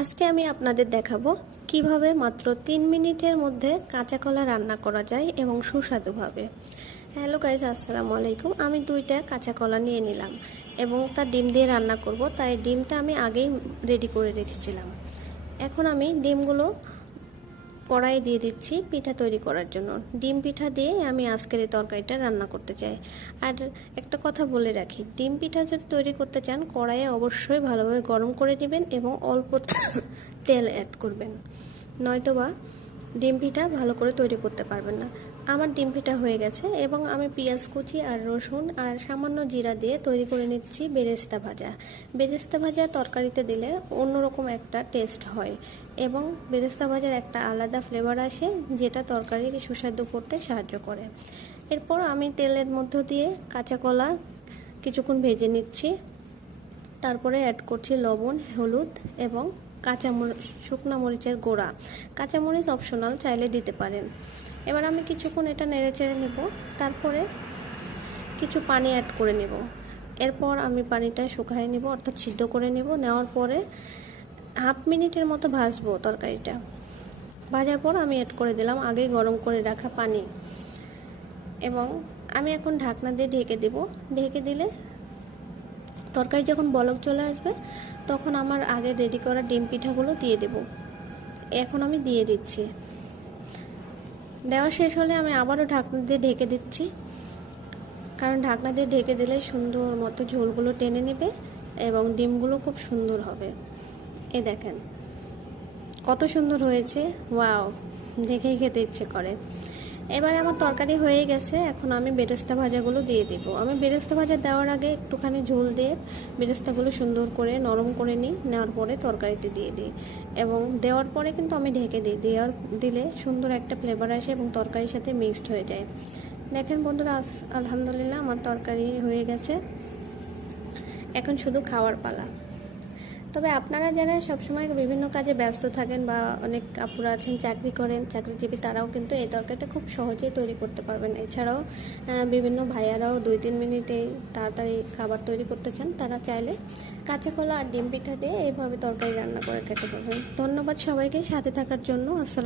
আজকে আমি আপনাদের দেখাবো কিভাবে মাত্র 3 মিনিটের মধ্যে কাঁচা কলা রান্না করা যায় এবং সুস্বাদুভাবে। হ্যালো গাইজ, আসসালামু আলাইকুম। আমি 2টা কাঁচা কলা নিয়ে নিলাম এবং তা ডিম দিয়ে রান্না করব, তাই ডিমটা আমি আগেই রেডি করে রেখেছিলাম। এখন আমি ডিমগুলো কড়াই দিয়ে দিচ্ছি পিঠা তৈরি করার জন্য। ডিম পিঠা দিয়ে আমি আজকের এই তরকারিটা রান্না করতে চাই। আর একটা কথা বলে রাখি, ডিম পিঠা যদি তৈরি করতে চান কড়াইয়ে অবশ্যই ভালোভাবে গরম করে নেবেন এবং অল্প তেল অ্যাড করবেন, নয়তোবা ডিম পিঠা ভালো করে তৈরি করতে পারবেন না। আমার ডিম পিঠা হয়ে গেছে এবং আমি পেঁয়াজ কুচি আর রসুন আর সামান্য জিরা দিয়ে তৈরি করে নিচ্ছি বেরেস্তা ভাজা। বেরেস্তা ভাজা তরকারিতে দিলে অন্যরকম একটা টেস্ট হয় এবং বেরেস্তা ভাজার একটা আলাদা ফ্লেভার আসে, যেটা তরকারিকে সুস্বাদু করতে সাহায্য করে। এরপর আমি তেলের মধ্য দিয়ে কাঁচা কলা কিছুক্ষণ ভেজে নিচ্ছি। তারপরে অ্যাড করছি লবণ, হলুদ এবং শুকনা মরিচের গুঁড়া। কাঁচামরিচ অপশনাল, চাইলে দিতে পারেন। এবার আমি কিছুক্ষণ এটা নেড়ে চেড়ে নেব, তারপরে কিছু পানি অ্যাড করে নেব। এরপর আমি পানিটা শুকায় নেব, অর্থাৎ সিদ্ধ করে নেব। নেওয়ার পরে হাফ মিনিটের মতো ভাজবো তরকারিটা। ভাজার পর আমি অ্যাড করে দিলাম আগে গরম করে রাখা পানি এবং আমি এখন ঢাকনা দিয়ে ঢেকে দেব। ঢেকে দিলে তরকারি যখন বলক চলে আসবে তখন আমার আগে রেডি করা ডিম পিঠাগুলো দিয়ে দেব। এখন আমি দিয়ে দিচ্ছি। দেওয়া শেষ হলে আমি আবারও ঢাকনা দিয়ে ঢেকে দিচ্ছি, কারণ ঢাকনা দিয়ে ঢেকে দিলে সুন্দর মতো ঝোলগুলো টেনে নেবে এবং ডিমগুলো খুব সুন্দর হবে। এই দেখেন কত সুন্দর হয়েছে, ওয়াও, দেখেই খেতে ইচ্ছে করে। এবারে আমার তরকারি হয়ে গেছে, এখন আমি বেরেস্তা ভাজাগুলো দিয়ে দিব। আমি বেরেস্তা ভাজা দেওয়ার আগে একটুখানি ঝোল দিয়ে বেরেস্তাগুলো সুন্দর করে নরম করে নিই, নেওয়ার পরে তরকারিতে দিয়ে দিই এবং দেওয়ার পরে কিন্তু আমি ঢেকে দিই। দিলে সুন্দর একটা ফ্লেভার আসে এবং তরকারির সাথে মিক্সড হয়ে যায়। দেখেন বন্ধুরা, আলহামদুলিল্লাহ আমার তরকারি হয়ে গেছে, এখন শুধু খাওয়ার পালা। তবে আপনারা যারা সবসময় বিভিন্ন কাজে ব্যস্ত থাকেন বা অনেক আপুরা আছেন চাকরি করেন, চাকরিজীবী, তারাও কিন্তু এই তরকারিটা খুব সহজেই তৈরি করতে পারবেন। এছাড়াও বিভিন্ন ভাইয়ারাও 2-3 মিনিটে তাড়াতাড়ি খাবার তৈরি করতে চান, তারা চাইলে কাঁচা কলা আর ডিম পিঠা দিয়ে এইভাবে তরকারি রান্না করে খেতে পারবেন। ধন্যবাদ সবাইকে সাথে থাকার জন্য। আসসালাম।